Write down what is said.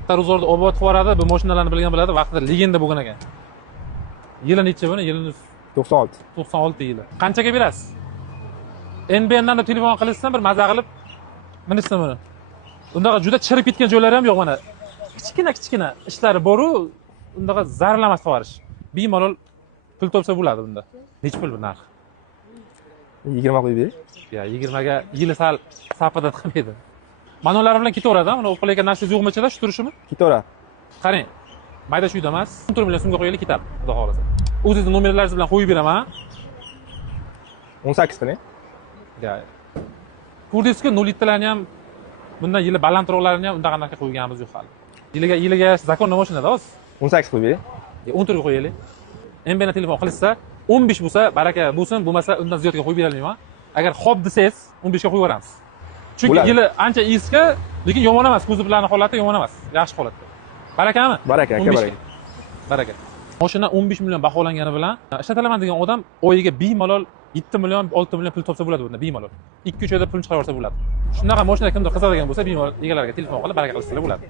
bitta ro'zg'orda obod qilib yuboradi. Bu mashinalarni bilgan biladi. Vaqtida legenda bo'lgan ekan. Yili necha buni? Yili 96. 96 yili. Qanchaga berasiz? NBNdan deb telefon qilishsam bir maza qilib minishsin buni. Undaqa juda chirib ketgan joylari ham yo'q mana. Kichkina ishlari bor-u, undaqa zararlamas qilib bemalol pul topsa bo'ladi bunda. Nech pul bu narx? 20 qo'yib bering. Ya 20 ga yili sal safida qilmaydi. Manuallari bilan ketaveradi, mana u qilayotgan narsangiz yo'qmi-chada shu turishimi? Ketaveradi. Qarang. Mayda shuyda emas. 14 million so'mga qo'yaylik ketadi, xudo xolasa. O'zingizning nomerlaringiz bilan qo'yib beraman. 18 qiling. Ya. Ko'rdingizku, 0 litrlarni ham bundan yili balandroqlarini ham undaqa narsa qo'yganimiz yo'q hali. Yiliga zakonni mashinada hozir. 18 qo'yib bering. 14 ga qo'yaylik. MBN telefon qilsa, 15 bo'lsa, baraka bo'lsin, bo'lmasa undan ziyodga qo'yib beralayman. Agar xo'p desangiz, 15 ga qo'yib yuboramiz. Chunki yili ancha eski, lekin yomon emas, kuzovlarning holati yomon emas, yaxshi holatda. Barakami? Baraka, aka, baraka. Baraka. Mashina 15 million baholangani bilan ishlataman degan odam oyiga bemalol 7 million, 6 million pul topsa bo'ladi bunda, bemalol. 2-3 oyda pulni chiqarib olsa bo'ladi. Shunaqa mashina kimdir qiziqadigan bo'lsa, bemalol egalariga telefon qilib baraka qilsalar bo'ladi.